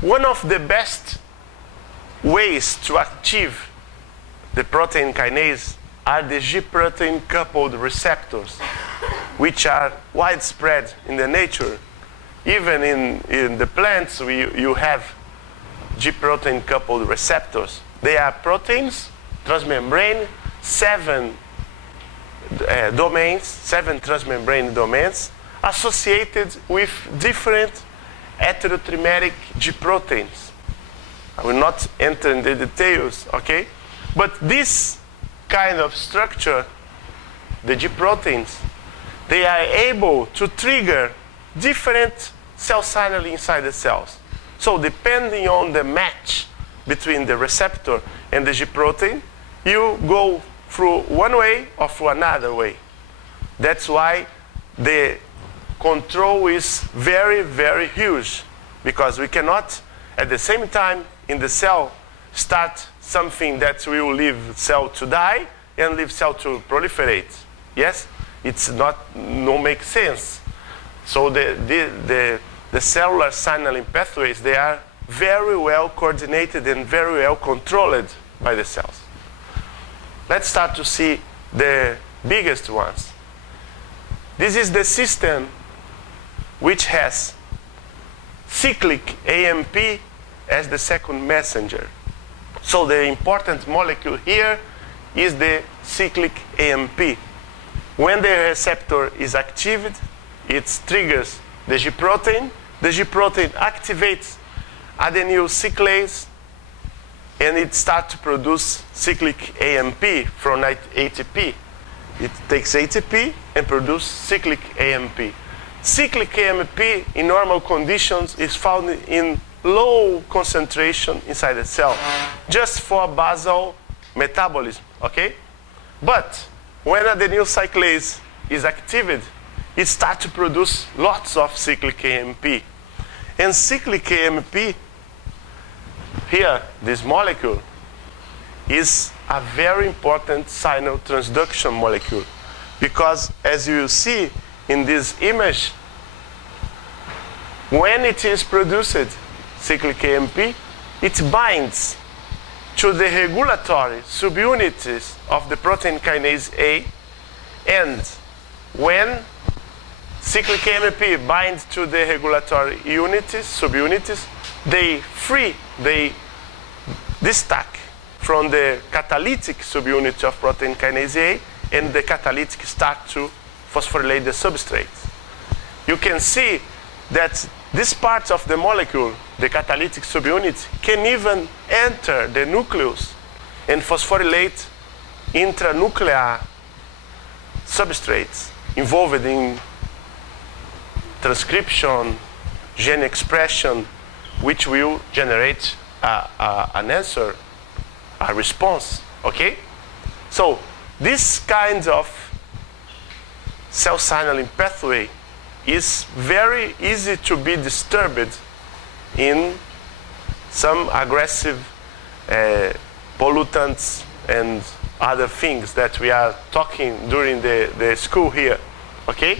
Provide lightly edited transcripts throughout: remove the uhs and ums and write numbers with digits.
One of the best ways to achieve the protein kinase are the G-protein coupled receptors, which are widespread in the nature. Even in the plants, you have G-protein coupled receptors. They are proteins, transmembrane, 7 domains, 7 transmembrane domains associated with different heterotrimeric G proteins. I will not enter in the details, okay? But this kind of structure, the G proteins, they are able to trigger different cell signaling inside the cells. So depending on the match between the receptor and the G protein, you go through one way or through another way. That's why the control is very, very huge, because we cannot, at the same time, in the cell, start something that will leave cell to die and leave cell to proliferate. Yes? It's not, no make sense. So the cellular signaling pathways, they are very well coordinated and very well controlled by the cells. Let's start to see the biggest ones. This is the system which has cyclic AMP as the second messenger. So the important molecule here is the cyclic AMP. When the receptor is activated, it triggers the G protein. The G protein activates adenylylcyclase, and it starts to produce cyclic AMP from ATP. It takes ATP and produces cyclic AMP. Cyclic AMP in normal conditions is found in low concentration inside the cell, just for basal metabolism, okay? But when adenylcyclase is activated, it starts to produce lots of cyclic AMP. And cyclic AMP, here, this molecule, is a very important signal transduction molecule, because as you see in this image, when it is produced, cyclic AMP, it binds to the regulatory subunities of the protein kinase A, and when cyclic AMP binds to the regulatory subunities, they destack from the catalytic subunit of protein kinase A, and the catalytic start to phosphorylate the substrate. You can see that this part of the molecule, the catalytic subunit, can even enter the nucleus and phosphorylate intranuclear substrates involved in transcription, gene expression, which will generate an answer, a response, okay? So this kind of cell signaling pathway is very easy to be disturbed in some aggressive pollutants and other things that we are talking during the school here, okay?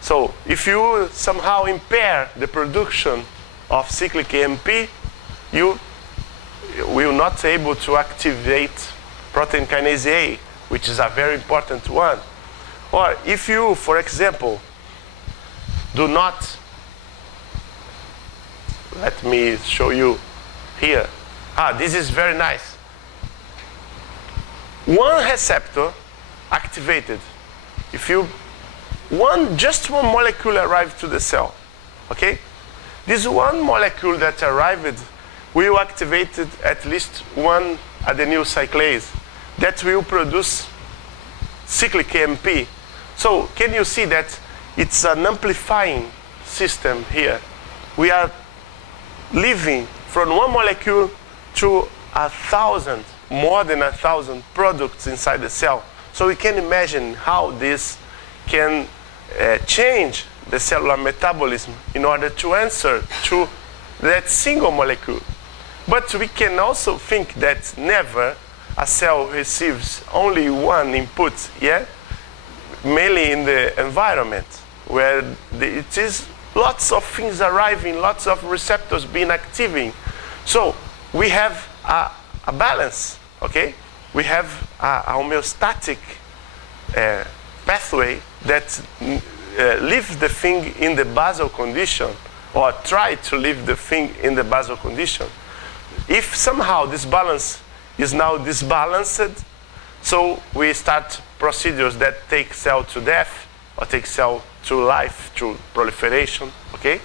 So if you somehow impair the production of cyclic AMP, you will not be able to activate protein kinase A, which is a very important one. Or if you, for example, do not, let me show you here. This is very nice. One receptor activated. If you, just one molecule arrived to the cell, okay? This one molecule that arrived will activate at least one adenylcyclase that will produce cyclic AMP. So can you see that it's an amplifying system here? We are living from one molecule to 1,000, more than 1,000 products inside the cell. So we can imagine how this can change the cellular metabolism in order to answer to that single molecule. But we can also think that never a cell receives only one input, yeah? Mainly in the environment, where it is lots of things arriving, lots of receptors being activating. So we have a balance, okay? We have a homeostatic pathway that leaves the thing in the basal condition, or try to leave the thing in the basal condition. If somehow this balance is now disbalanced, so we start procedures that take cell to death, or take cell to life through proliferation, okay?